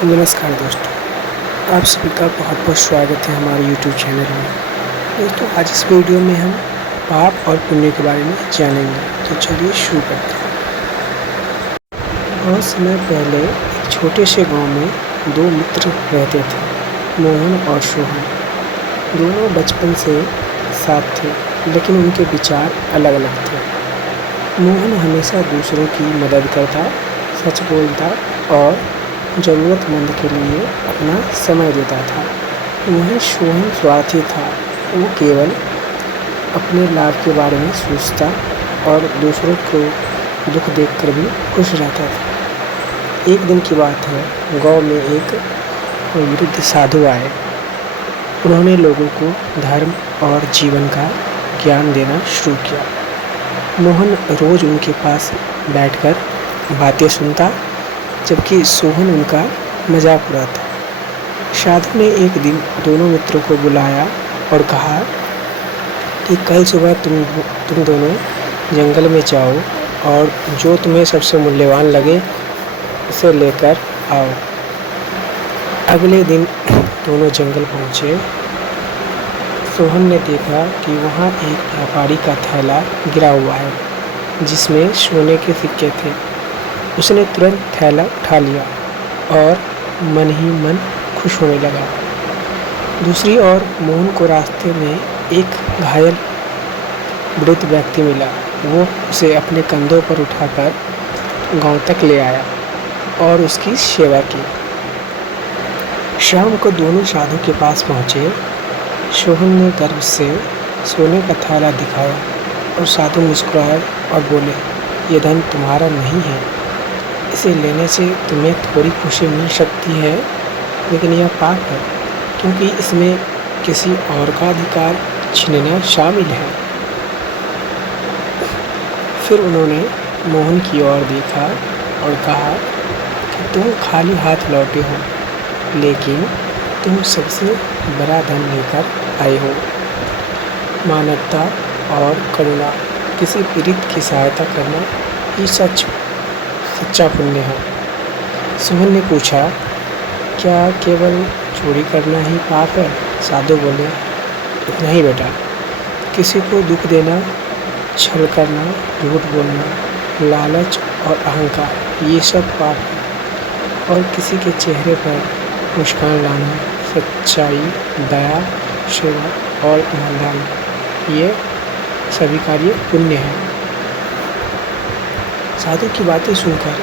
नमस्कार दोस्तों, आप सभी का बहुत बहुत स्वागत है हमारे YouTube चैनल में। दोस्तों, आज इस वीडियो में हम पाप और पुण्य के बारे में जानेंगे। तो चलिए शुरू करते हैं। बहुत समय पहले एक छोटे से गांव में दो मित्र रहते थे, मोहन और सोहन। दोनों बचपन से साथ थे, लेकिन उनके विचार अलग अलग थे। मोहन हमेशा दूसरों की मदद करता, सच बोलता और ज़रूरतमंद के लिए अपना समय देता था। वहीं सोहन स्वार्थी था। वो केवल अपने लाभ के बारे में सोचता और दूसरों को दुख देखकर भी खुश रहता था। एक दिन की बात है, गांव में एक वृद्ध साधु आए। उन्होंने लोगों को धर्म और जीवन का ज्ञान देना शुरू किया। मोहन रोज़ उनके पास बैठकर बातें सुनता, जबकि सोहन उनका मजाक उड़ाता। साधु ने एक दिन दोनों मित्रों को बुलाया और कहा कि कल सुबह तुम दोनों जंगल में जाओ और जो तुम्हें सबसे मूल्यवान लगे उसे लेकर आओ। अगले दिन दोनों जंगल पहुँचे। सोहन ने देखा कि वहाँ एक व्यापारी का थैला गिरा हुआ है, जिसमें सोने के सिक्के थे। उसने तुरंत थैला उठा लिया और मन ही मन खुश होने लगा। दूसरी ओर मोहन को रास्ते में एक घायल वृद्ध व्यक्ति मिला। वो उसे अपने कंधों पर उठाकर गांव तक ले आया और उसकी सेवा की। शाम को दोनों साधु के पास पहुँचे। सोहन ने गर्व से सोने का थैला दिखाया और साधु मुस्कुराए और बोले, ये धन तुम्हारा नहीं है। इसे लेने से तुम्हें थोड़ी खुशी मिल सकती है, लेकिन यह पाप है, क्योंकि इसमें किसी और का अधिकार छीनना शामिल है। फिर उन्होंने मोहन की ओर देखा और कहा कि तुम खाली हाथ लौटे हो, लेकिन तुम सबसे बड़ा धन लेकर आए हो। मानवता और करुणा, किसी पीड़ित की सहायता करना ही सच्चा पुण्य है। सोहन ने पूछा, क्या केवल चोरी करना ही पाप है? साधु बोले, नहीं बेटा, किसी को दुख देना, छल करना, झूठ बोलना, लालच और अहंकार, ये सब पाप है। और किसी के चेहरे पर मुस्कान लाना, सच्चाई, दया, सेवा और ईमानदारी, ये सभी कार्य पुण्य है। साधु की बातें सुनकर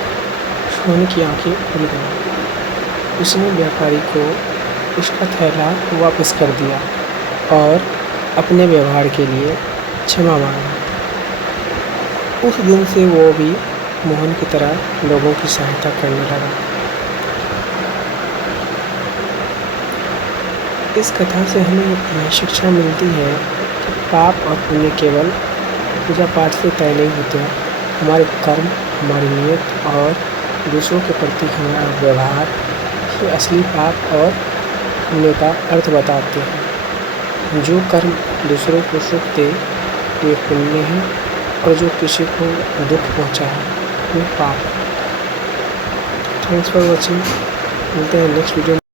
सोहन की आंखें खुल गईं। उसने व्यापारी को उसका थैला वापस कर दिया और अपने व्यवहार के लिए क्षमा मांगा। उस दिन से वो भी मोहन की तरह लोगों की सहायता करने लगा। इस कथा से हमें यह शिक्षा मिलती है कि पाप और पुण्य केवल पूजा पाठ से तय नहीं होते हैं। हमारे कर्म, हमारी नीयत और दूसरों के प्रति हमारा व्यवहार ये असली पाप और पुण्य का अर्थ बताते हैं। जो कर्म दूसरों को सुख दे वे पुण्य है, और जो किसी को दुख पहुंचाए वो पाप है। Thanks for watching. मिलते हैं नेक्स्ट वीडियो।